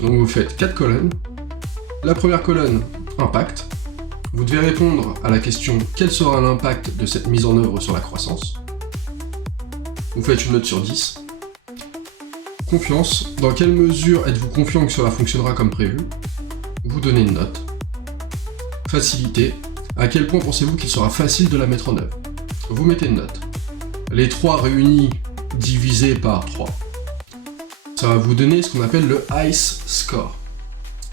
Donc vous faites 4 colonnes. La première colonne, impact. Vous devez répondre à la question quel sera l'impact de cette mise en œuvre sur la croissance. Vous faites une note sur 10. Confiance, dans quelle mesure êtes-vous confiant que cela fonctionnera comme prévu? Vous donnez une note. Facilité, à quel point pensez-vous qu'il sera facile de la mettre en œuvre? Vous mettez une note. Les 3 réunis divisé par 3. Ça va vous donner ce qu'on appelle le ICE score.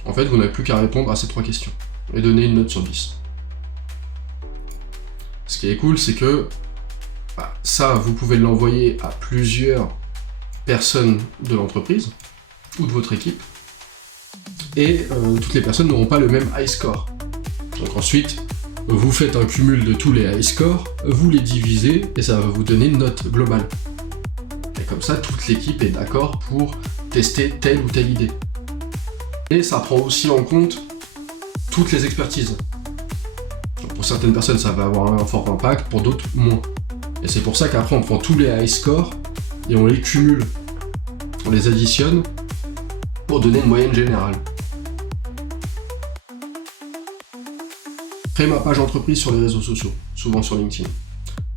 En fait, vous n'avez plus qu'à répondre à ces 3 questions et donner une note sur 10. Ce qui est cool, c'est que ça, vous pouvez l'envoyer à plusieurs personnes de l'entreprise ou de votre équipe et toutes les personnes n'auront pas le même high score. Donc ensuite, vous faites un cumul de tous les high scores, vous les divisez et ça va vous donner une note globale. Et comme ça, toute l'équipe est d'accord pour tester telle ou telle idée. Et ça prend aussi en compte toutes les expertises. Donc pour certaines personnes, ça va avoir un fort impact, pour d'autres, moins. Et c'est pour ça qu'après, on prend tous les high scores et on les cumule, on les additionne pour donner une moyenne générale. Créer ma page entreprise sur les réseaux sociaux, souvent sur LinkedIn.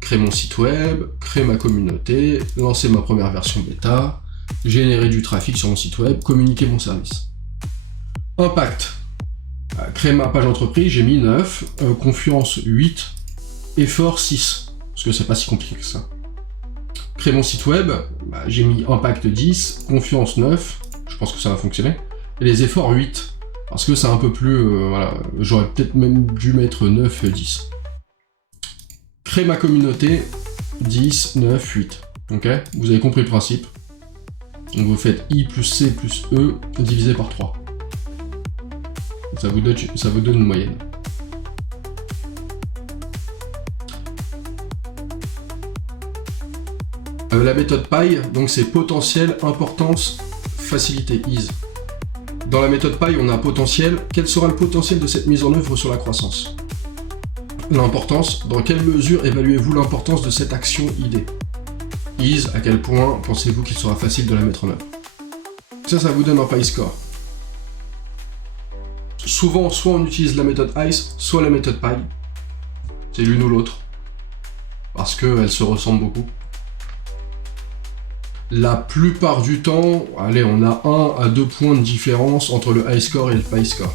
Créer mon site web, créer ma communauté, lancer ma première version bêta, générer du trafic sur mon site web, communiquer mon service. Impact. Créer ma page entreprise, j'ai mis 9, confiance 8, effort 6, parce que c'est pas si compliqué que ça. Créer mon site web, j'ai mis impact 10, confiance 9, je pense que ça va fonctionner, et les efforts 8, parce que c'est un peu plus, voilà, j'aurais peut-être même dû mettre 9 et 10. Créer ma communauté, 10, 9, 8. Ok? Vous avez compris le principe. Donc vous faites I plus C plus E divisé par 3. Ça vous donne une moyenne. La méthode PAI, donc c'est potentiel, importance, facilité, ease. Dans la méthode PAI, on a potentiel. Quel sera le potentiel de cette mise en œuvre sur la croissance? L'importance, dans quelle mesure évaluez-vous l'importance de cette action idée? Ease, à quel point pensez-vous qu'il sera facile de la mettre en œuvre? Ça vous donne un PAI score. Souvent, soit on utilise la méthode ICE, soit la méthode PAI. C'est l'une ou l'autre. Parce qu'elles se ressemblent beaucoup. La plupart du temps, allez, on a 1 à 2 points de différence entre le high score et le PAI score.